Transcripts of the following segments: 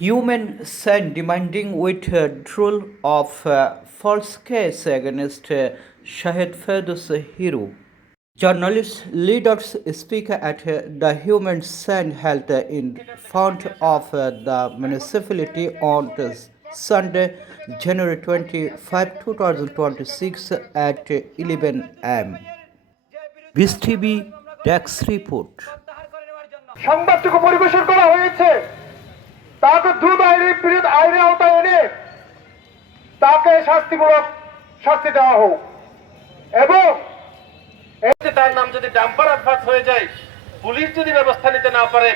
Human Sign demanding withdrawal of false case against Shahid Ferdous Hero. Journalists, leaders speak at the Human Sign held in front of the municipality on Sunday, January 25, 2026 at 11 am. BSTV Desk Report. সংবাদটুকু পরিবেশন করা হয়েছে তাকে দ্রুত আইনের আওতায় এনে তাকে শাস্তিমূলক শাস্তি দেওয়া হোক এবং তার নাম যদি ডাম্পার অ্যাডভান্স হয়ে যায়, পুলিশ যদি ব্যবস্থা নিতে না পারে,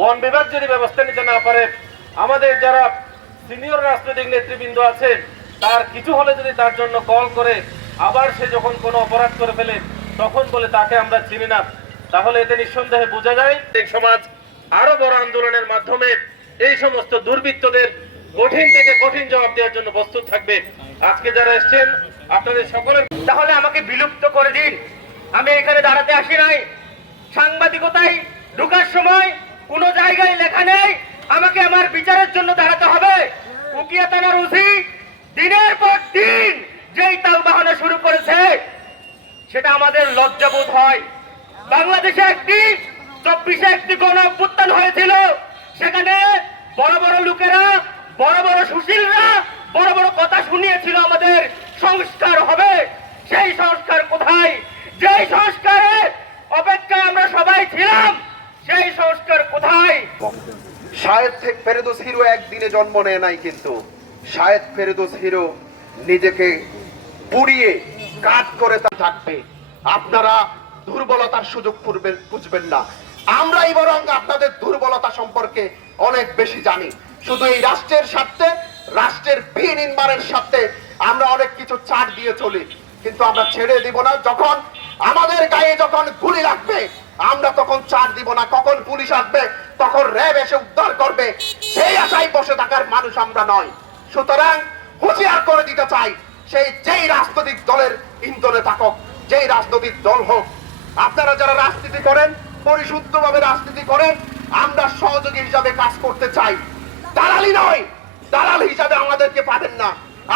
বন বিভাগ যদি ব্যবস্থা নিতে না পারে, আমাদের যারা সিনিয়র রাজনৈতিক নেতৃবৃন্দ আছেন তার কিছু হলে যদি তার জন্য কল করে আবার সে যখন কোনো অপরাধ করে ফেলে তখন বলে তাকে আমরা চিনি না, তাহলে এতে নিঃসন্দেহে বোঝা যায় এই সমাজ আরো বড় আন্দোলনের মাধ্যমে এই সমস্ত দুর্বৃত্তদের কঠিন থেকে কঠিন জবাব দেওয়ার জন্য প্রস্তুত থাকবে। আজকে যারা এসেছেন আপনাদের সকলের, তাহলে আমাকে বিলুপ্ত করে দিন। আমি এখানে দাঁড়াতে আসি নাই। সাংবাদিকতায় ঢোকার সময় কোনো জায়গায় লেখা নেই আমাকে আমার বিচারের জন্য দাঁড়াতে হবে। উকিয়া থানার ওসি দিনের পর দিন যেই তালবাহানা শুরু করেছে সেটা আমাদের লজ্জাবোধ হয়। বাংলাদেশে 24-এ একটি গণ অভ্যুত্থান হয়েছিল, সেখানে বড় বড় লোকেরা, বড় বড় সুশীলরা বড় বড় কথা শুনিয়েছিল আমাদের সংস্কার হবে। সেই সংস্কার কোথায়? যেই সংস্কারের অপেক্ষায় আমরা সবাই ছিলাম সেই সংস্কার কোথায়? শাহেদ ফেরদৌস হিরো একদিনে জন্ম নেয় নাই, কিন্তু শাহেদ ফেরদৌস হিরো নিজেকে পুড়িয়ে কাজ করে তা থাকবে। আপনারা দুর্বলতার সুযোগ খুঁজবেন না। আমরাই বরং আপনাদের দুর্বলতা সম্পর্কে অনেক বেশি জানি। শুধু এই রাষ্ট্রের স্বার্থে, রাষ্ট্রের বিনির্মাণের স্বার্থে আমরা অনেক কিছু ছাড় দিয়ে চলি, কিন্তু আমরা ছেড়ে দিব না। যখন আমাদের গায়ে যখন গুলি লাগবে আমরা তখন ছাড় দিব না। কখন পুলিশ আসবে, তখন র্যাব এসে উদ্ধার করবে, সেই আশায় বসে থাকার মানুষ আমরা নয়। সুতরাং হুঁশিয়ার করে দিতে চাই, সেই যেই রাজনৈতিক দলের ইন্ধনে থাকুক, যেই রাজনৈতিক দল হোক, আপনারা যারা রাজনীতি করেন, পরিশুদ্ধভাবে রাজনীতি করেন, আমরা সহযোগী হিসাবে কাজ করতে চাই, দালালি নয়। দালাল হিসাবে আমাদেরকে পাবেন না।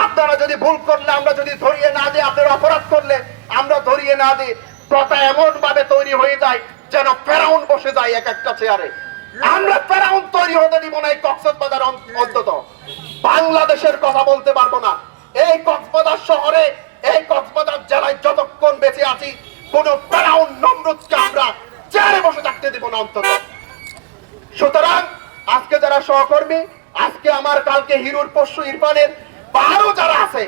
আপনারা যদি ভুল করলে আমরা যদি ধরিয়ে না দিই, আপনারা অপরাধ করলে আমরা ধরিয়ে না দিই, প্রথা এমন ভাবে তৈরি হয়ে যায় যেন ফেরাউন বসে যায় এক একটা চেয়ারে। আমরা ফেরাউন তৈরি হতে দিব না। এই কক্সবাজার অন্তত বাংলাদেশের কথা বলতে পারবো না। এই কক্সবাজার শহরে, এই কক্সবাজার জেলায় যতক্ষণ বেঁচে আছি, কোন ফেরাউন নমরুদকে আমরা চেয়ারে বসে থাকতে দিব না অন্তত। সুতরাং আজকে যারা সহকর্মী, আজকে আমার, কালকে হিরুর, পরশু ইরফানের বা আরো যারা আছে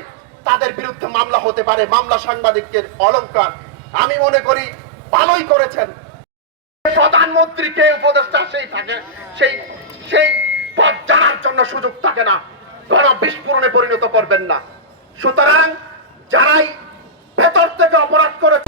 তাদের বিরুদ্ধে মামলা হতে পারে। মামলা সাংবাদিকের অলংকার। আমি মনে করি ভালোই করেছেন। প্রধানমন্ত্রীকে উপদেষ্টা সেই থাকে, সেই পদ জানার জন্য সুযোগ থাকে না। গণ বিস্ফোরণে পরিণত করবেন না। সুতরাং যারাই ভেতর থেকে অপরাধ করেছে